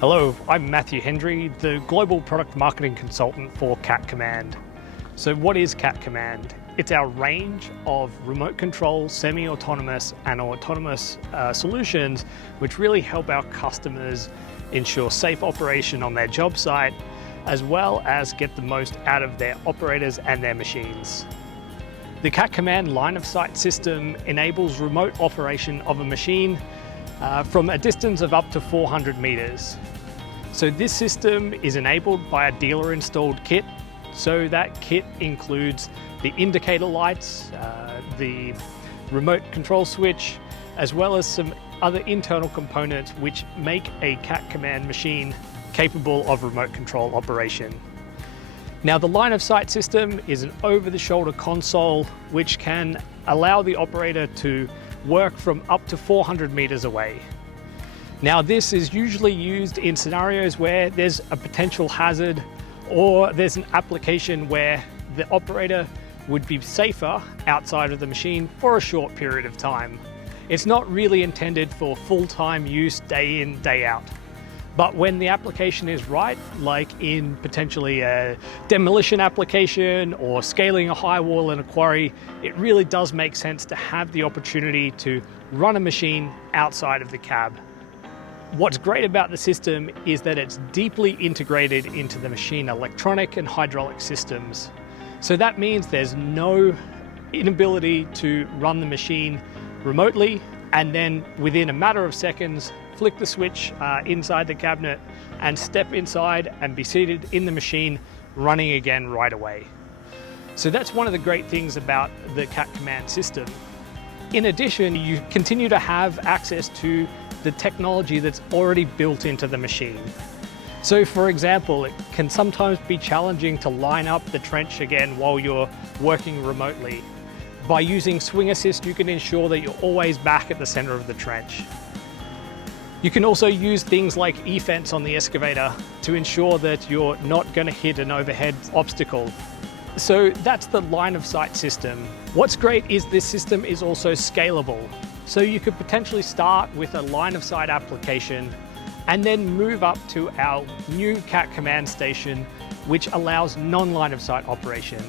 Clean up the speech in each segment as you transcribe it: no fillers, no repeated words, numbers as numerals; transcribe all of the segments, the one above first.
Hello, I'm Matthew Hendry, the Global Product Marketing Consultant for Cat Command. So what is Cat Command? It's our range of remote control, semi-autonomous and autonomous solutions which really help our customers ensure safe operation on their job site, as well as get the most out of their operators and their machines. The Cat Command line of sight system enables remote operation of a machine from a distance of up to 400 meters. So this system is enabled by a dealer installed kit. So that kit includes the indicator lights, the remote control switch, as well as some other internal components which make a Cat Command machine capable of remote control operation. Now, the line of sight system is an over-the-shoulder console which can allow the operator to work from up to 400 meters away. Now, this is usually used in scenarios where there's a potential hazard or there's an application where the operator would be safer outside of the machine for a short period of time. It's not really intended for full-time use day in, day out. But when the application is right, like in potentially a demolition application or scaling a high wall in a quarry, it really does make sense to have the opportunity to run a machine outside of the cab. What's great about the system is that it's deeply integrated into the machine electronic and hydraulic systems. So that means there's no inability to run the machine remotely and then within a matter of seconds flick the switch inside the cabinet and step inside and be seated in the machine running again right away. So that's one of the great things about the Cat Command system. In addition, you continue to have access to the technology that's already built into the machine. So for example, it can sometimes be challenging to line up the trench again while you're working remotely. By using Swing Assist, you can ensure that you're always back at the center of the trench. You can also use things like e-fence on the excavator to ensure that you're not going to hit an overhead obstacle. So that's the line of sight system. What's great is this system is also scalable. So you could potentially start with a line of sight application and then move up to our new Cat Command station, which allows non-line of sight operation.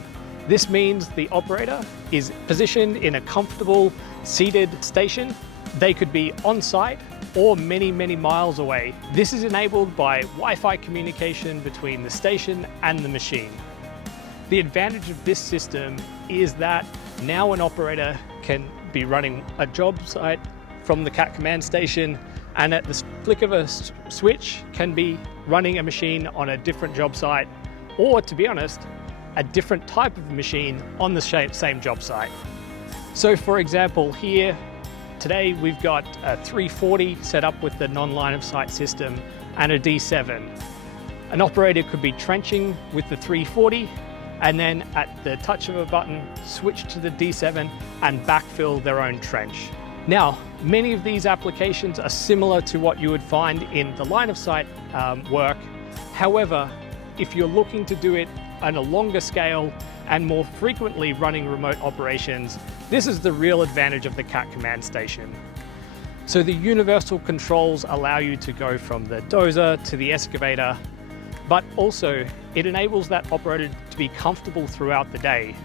This means the operator is positioned in a comfortable seated station. They could be on site or many, many miles away. This is enabled by Wi-Fi communication between the station and the machine. The advantage of this system is that now an operator can be running a job site from the Cat Command station and at the flick of a switch can be running a machine on a different job site, or to be honest, a different type of machine on the same job site. So for example, here today we've got a 340 set up with the non-line of sight system and a D7. An operator could be trenching with the 340 and then at the touch of a button, switch to the D7 and backfill their own trench. Now, many of these applications are similar to what you would find in the line of sight work. However, if you're looking to do it on a longer scale and more frequently running remote operations, this is the real advantage of the Cat Command station. So the universal controls allow you to go from the dozer to the excavator, but also it enables that operator to be comfortable throughout the day.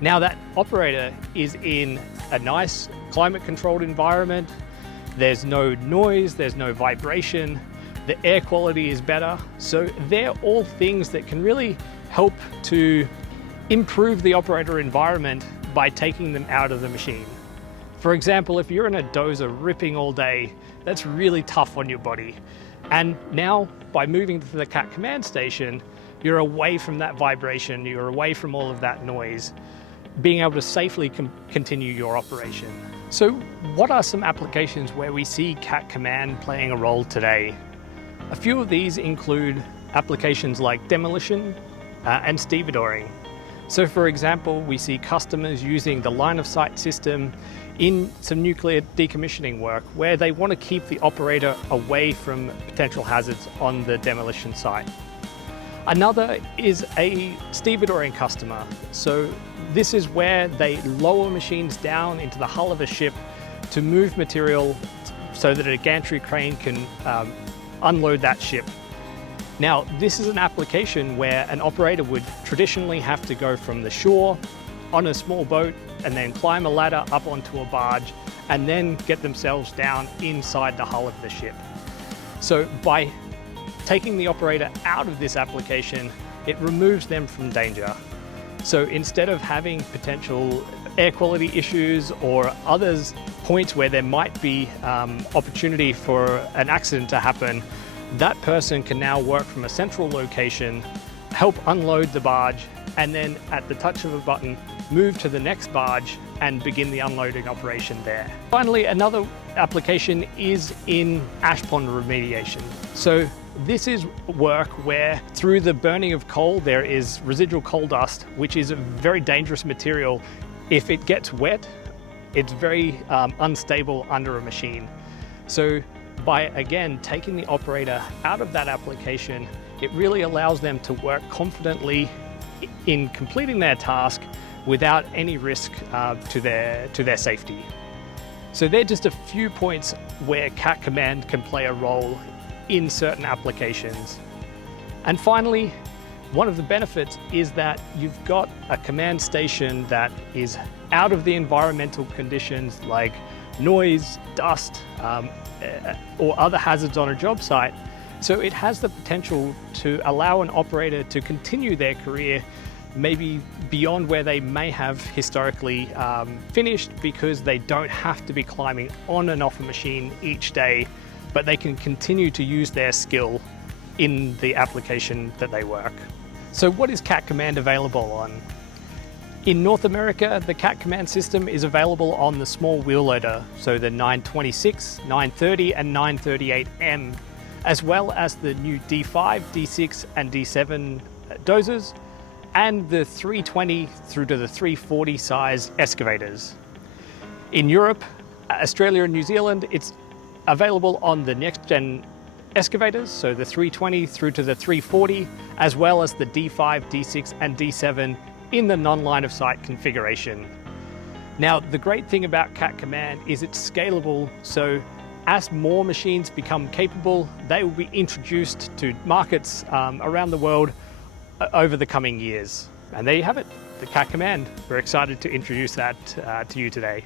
Now that operator is in a nice climate controlled environment, there's no noise, there's no vibration, the air quality is better. So they're all things that can really help to improve the operator environment by taking them out of the machine. For example, if you're in a dozer ripping all day, that's really tough on your body. And now by moving to the Cat Command station, you're away from that vibration, you're away from all of that noise, being able to safely continue your operation. So what are some applications where we see Cat Command playing a role today? A few of these include applications like demolition and stevedoring. So for example, we see customers using the line of sight system in some nuclear decommissioning work where they want to keep the operator away from potential hazards on the demolition site. Another is a stevedoring customer. So this is where they lower machines down into the hull of a ship to move material so that a gantry crane can unload that ship. Now, this is an application where an operator would traditionally have to go from the shore on a small boat and then climb a ladder up onto a barge and then get themselves down inside the hull of the ship. So by taking the operator out of this application, it removes them from danger. So instead of having potential air quality issues or others points where there might be opportunity for an accident to happen, that person can now work from a central location, help unload the barge, and then at the touch of a button, move to the next barge and begin the unloading operation there. Finally, another application is in ash pond remediation. So this is work where through the burning of coal, there is residual coal dust, which is a very dangerous material. If it gets wet, it's very unstable under a machine. So by, again, taking the operator out of that application, it really allows them to work confidently in completing their task without any risk to their safety. So they're just a few points where Cat Command can play a role in certain applications. And finally, one of the benefits is that you've got a command station that is out of the environmental conditions like noise, dust, or other hazards on a job site. So it has the potential to allow an operator to continue their career maybe beyond where they may have historically finished, because they don't have to be climbing on and off a machine each day, but they can continue to use their skill in the application that they work. So what is Cat Command available on? In North America, the Cat Command system is available on the small wheel loader, so the 926, 930 and 938M, as well as the new D5, D6 and D7 dozers, and the 320 through to the 340 size excavators. In Europe, Australia and New Zealand, it's available on the next gen excavators, so the 320 through to the 340, as well as the D5, D6 and D7 in the non-line of sight configuration. Now, the great thing about Cat Command is it's scalable, so as more machines become capable, they will be introduced to markets around the world over the coming years. And there you have it, the Cat Command. We're excited to introduce that to you today.